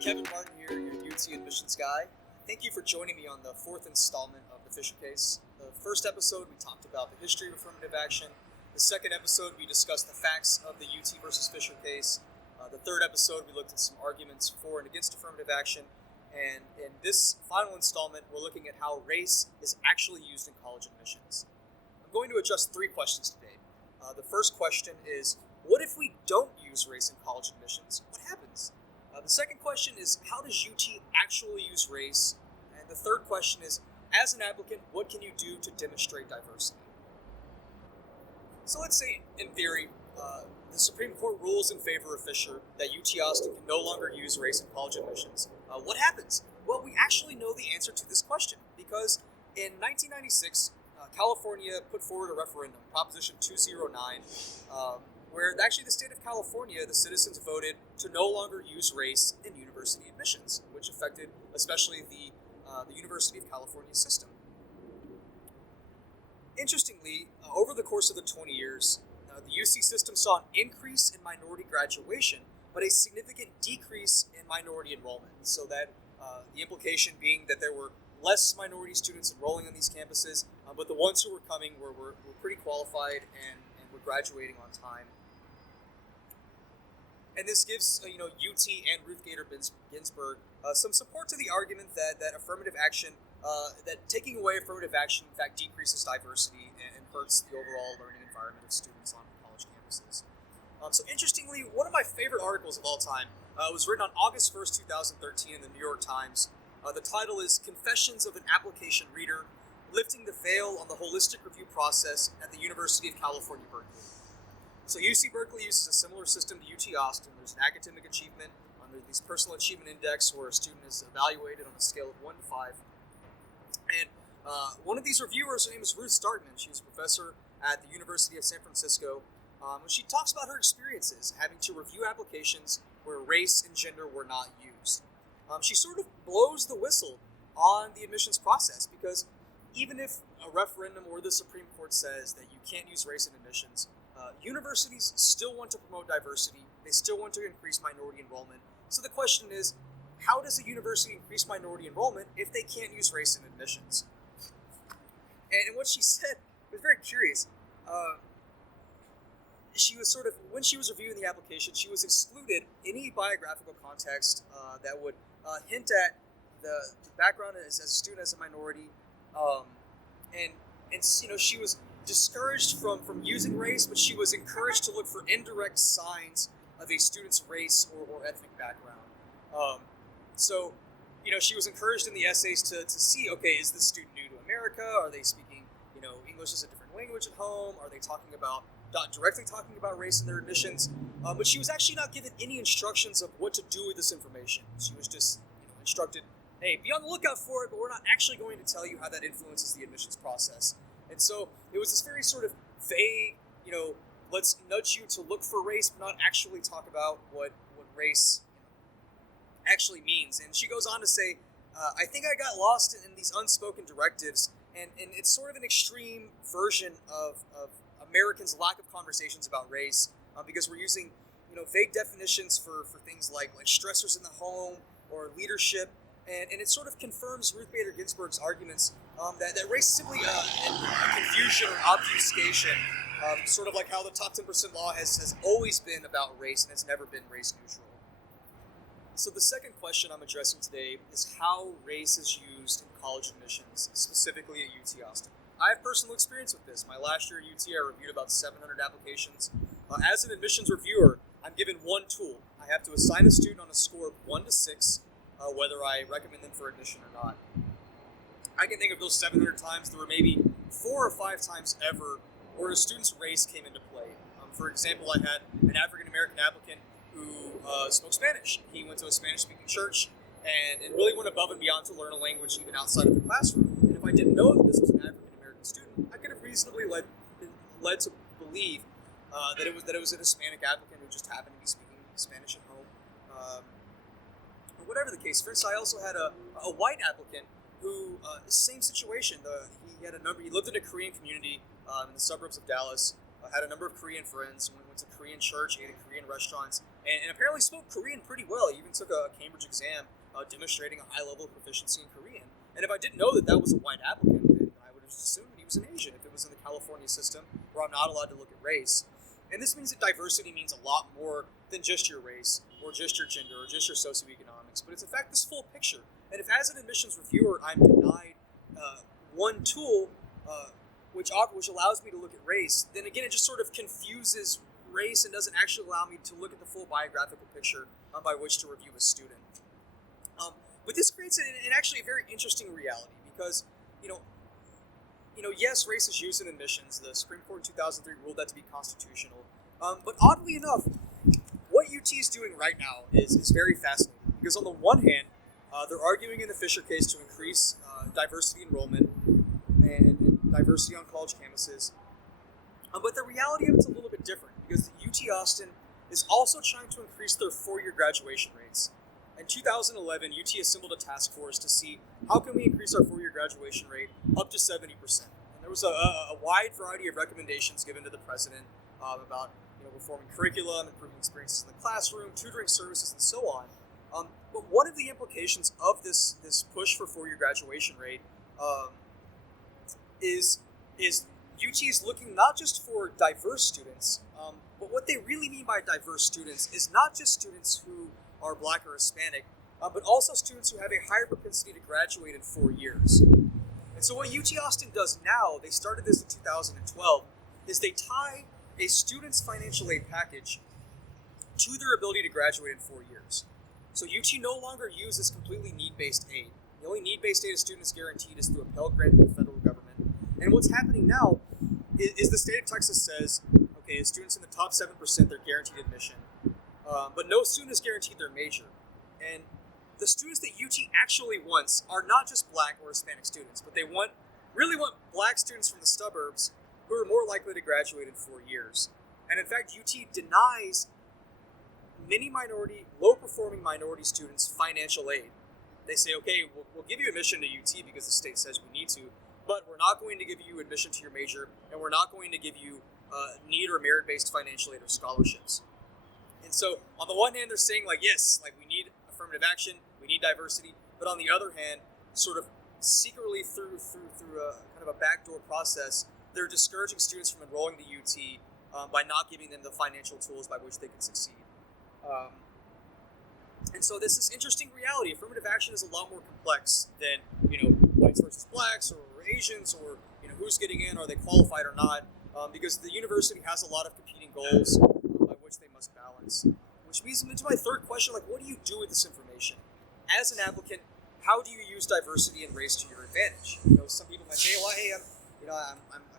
Kevin Martin here, your UT admissions guy. Thank you for joining me on the fourth installment of the Fisher case. The first episode, we talked about the history of affirmative action. The second episode, we discussed the facts of the UT versus Fisher case. The third episode, we looked at some arguments for and against affirmative action. And in this final installment, we're looking at how race is actually used in college admissions. I'm going to address three questions today. The first question is, what if we don't use race in college admissions? What happens? The second question is, how does UT actually use race? And the third question is, as an applicant, what can you do to demonstrate diversity? So let's say, in theory, the Supreme Court rules in favor of Fisher that UT Austin can no longer use race in college admissions. What happens? Well, we actually know the answer to this question because in 1996, California put forward a referendum, Proposition 209, where actually the state of California, the citizens voted to no longer use race in university admissions, which affected especially the University of California system. Interestingly, over the course of the 20 years, the UC system saw an increase in minority graduation, but a significant decrease in minority enrollment. So that the implication being that there were less minority students enrolling on these campuses, but the ones who were coming were pretty qualified and were graduating on time. And this gives UT and Ruth Bader Ginsburg some support to the argument that affirmative action, that taking away affirmative action in fact decreases diversity and hurts the overall learning environment of students on college campuses. So interestingly, one of my favorite articles of all time was written on August 1st, 2013 in the New York Times. The title is Confessions of an Application Reader, Lifting the Veil on the Holistic Review Process at the University of California, Berkeley. So UC Berkeley uses a similar system to UT Austin. There's an academic achievement under this personal achievement index where a student is evaluated on a scale of 1 to 5. And one of these reviewers, her name is Ruth Startman. She's a professor at the University of San Francisco. And she talks about her experiences having to review applications where race and gender were not used. She sort of blows the whistle on the admissions process because even if a referendum or the Supreme Court says that you can't use race in admissions, universities still want to promote diversity. They still want to increase minority enrollment. So the question is, how does a university increase minority enrollment if they can't use race in admissions? And what she said was very curious. She was when she was reviewing the application, she was excluded any biographical context that would hint at the background as a student, as a minority, and she was discouraged from using race, but she was encouraged to look for indirect signs of a student's race or ethnic background. So she was encouraged in the essays to see, okay, is this student new to America? Are they speaking, English as a different language at home? Are they not directly talking about race in their admissions? But she was actually not given any instructions of what to do with this information. She was just instructed, hey, be on the lookout for it, but we're not actually going to tell you how that influences the admissions process. And so it was this very sort of vague, let's nudge you to look for race, but not actually talk about what race actually means. And she goes on to say, I think I got lost in these unspoken directives, and it's sort of an extreme version of Americans' lack of conversations about race, because we're using vague definitions for things like stressors in the home or leadership, and it sort of confirms Ruth Bader Ginsburg's arguments that race is simply a confusion or obfuscation, sort of like how the top 10% law has always been about race and it's never been race neutral. So the second question I'm addressing today is how race is used in college admissions, specifically at UT Austin. I have personal experience with this. My last year at UT, I reviewed about 700 applications. As an admissions reviewer, I'm given one tool. I have to assign a student on a score of 1 to 6, whether I recommend them for admission or not. I can think of those 700 times. There were maybe 4 or 5 times ever where a student's race came into play. For example, I had an African-American applicant who spoke Spanish. He went to a Spanish-speaking church and really went above and beyond to learn a language even outside of the classroom. And if I didn't know that this was an African-American student, I could have reasonably been led to believe that it was a Hispanic applicant who just happened to be speaking Spanish at home. Whatever the case. For instance, I also had a white applicant who, same situation. He lived in a Korean community in the suburbs of Dallas. had a number of Korean friends, went to Korean church, ate at Korean restaurants, and apparently spoke Korean pretty well. He even took a Cambridge exam demonstrating a high level of proficiency in Korean. And if I didn't know that that was a white applicant, then I would have just assumed that he was an Asian if it was in the California system where I'm not allowed to look at race. And this means that diversity means a lot more than just your race, or just your gender, or just your socioeconomics, but it's in fact this full picture. And if as an admissions reviewer I'm denied one tool which allows me to look at race, then again it just sort of confuses race and doesn't actually allow me to look at the full biographical picture by which to review a student. But this creates an actually a very interesting reality because, yes, race is used in admissions. The Supreme Court in 2003 ruled that to be constitutional. But oddly enough, what UT is doing right now is very fascinating because on the one hand, they're arguing in the Fisher case to increase diversity enrollment and diversity on college campuses. But the reality of it's a little bit different because UT Austin is also trying to increase their four-year graduation rates. In 2011, UT assembled a task force to see how can we increase our four-year graduation rate up to 70%. And there was a wide variety of recommendations given to the president about reforming curriculum, improving experiences in the classroom, tutoring services, and so on. But one of the implications of this push for four-year graduation rate is UT is looking not just for diverse students, but what they really mean by diverse students is not just students who are Black or Hispanic, but also students who have a higher propensity to graduate in 4 years. And so what UT Austin does now, they started this in 2012, is they tie a student's financial aid package to their ability to graduate in 4 years. So UT no longer uses completely need-based aid. The only need-based aid a student is guaranteed is through a Pell Grant from the federal government. And what's happening now is the state of Texas says, okay, students in the top 7%, they're guaranteed admission. But no student is guaranteed their major. And the students that UT actually wants are not just Black or Hispanic students, but they really want Black students from the suburbs who are more likely to graduate in 4 years. And in fact, UT denies many low-performing minority students financial aid. They say, okay, we'll give you admission to UT because the state says we need to, but we're not going to give you admission to your major, and we're not going to give you need or merit-based financial aid or scholarships. And so, on the one hand, they're saying, yes, we need affirmative action, we need diversity, but on the other hand, sort of secretly through a kind of a backdoor process, they're discouraging students from enrolling to UT by not giving them the financial tools by which they can succeed. And so this is interesting reality. Affirmative action is a lot more complex than, whites versus Blacks or Asians or, who's getting in, are they qualified or not, because the university has a lot of competing goals by which they must balance. Which leads me to my third question, what do you do with this information? As an applicant, how do you use diversity and race to your advantage? Some people might say, well, hey, I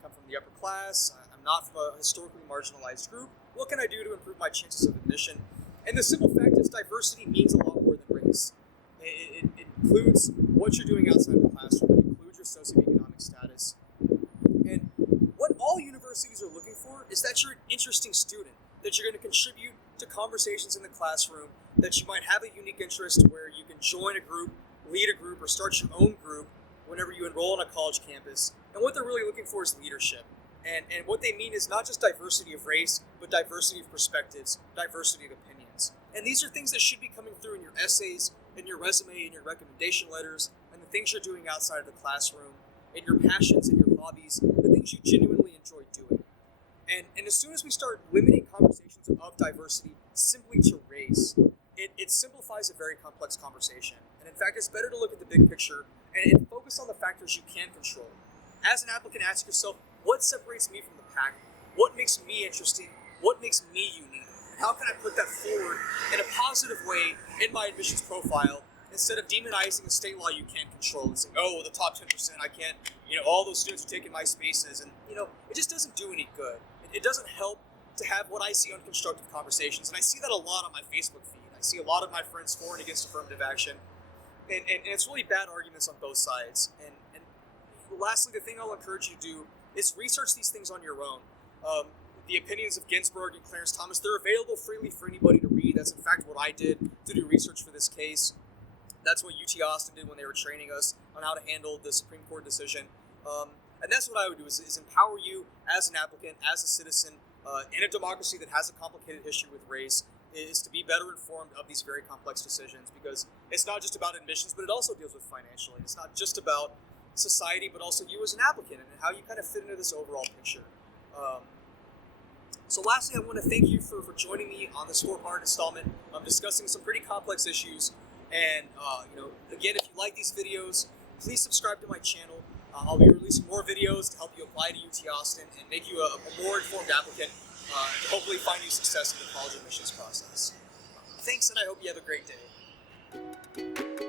come from the upper class, I'm not from a historically marginalized group. What can I do to improve my chances of admission? And the simple fact is diversity means a lot more than race. It includes what you're doing outside the classroom. It includes your socioeconomic status. And what all universities are looking for is that you're an interesting student, that you're going to contribute to conversations in the classroom, that you might have a unique interest where you can join a group, lead a group, or start your own group whenever you enroll on a college campus. And what they're really looking for is leadership. And what they mean is not just diversity of race, but diversity of perspectives, diversity of opinions. And these are things that should be coming through in your essays, in your resume, in your recommendation letters, and the things you're doing outside of the classroom, in your passions and your hobbies, the things you genuinely enjoy doing. And as soon as we start limiting conversations of diversity simply to race, it simplifies a very complex conversation. And in fact, it's better to look at the big picture and focus on the factors you can control. As an applicant, ask yourself, what separates me from the pack? What makes me interesting? What makes me unique? And how can I put that forward in a positive way in my admissions profile instead of demonizing a state law you can't control and saying, the top 10%, I can't, all those students are taking my spaces. And, it just doesn't do any good. It doesn't help to have what I see unconstructive conversations. And I see that a lot on my Facebook feed. I see a lot of my friends for and against affirmative action. And it's really bad arguments on both sides. And lastly, the thing I'll encourage you to do is research these things on your own. The opinions of Ginsburg and Clarence Thomas, they're available freely for anybody to read. That's in fact what I did to do research for this case. That's what UT Austin did when they were training us on how to handle the Supreme Court decision. And that's what I would do, is empower you as an applicant, as a citizen, in a democracy that has a complicated history with race, is to be better informed of these very complex decisions, because it's not just about admissions, but it also deals with financial aid. It's not just about society, but also you as an applicant and how you kind of fit into this overall picture. So lastly, I want to thank you for joining me on this 4-part installment. I'm discussing some pretty complex issues. And, again, if you like these videos, please subscribe to my channel. I'll be releasing more videos to help you apply to UT Austin and make you a more informed applicant to hopefully find you success in the college admissions process. Thanks, and I hope you have a great day.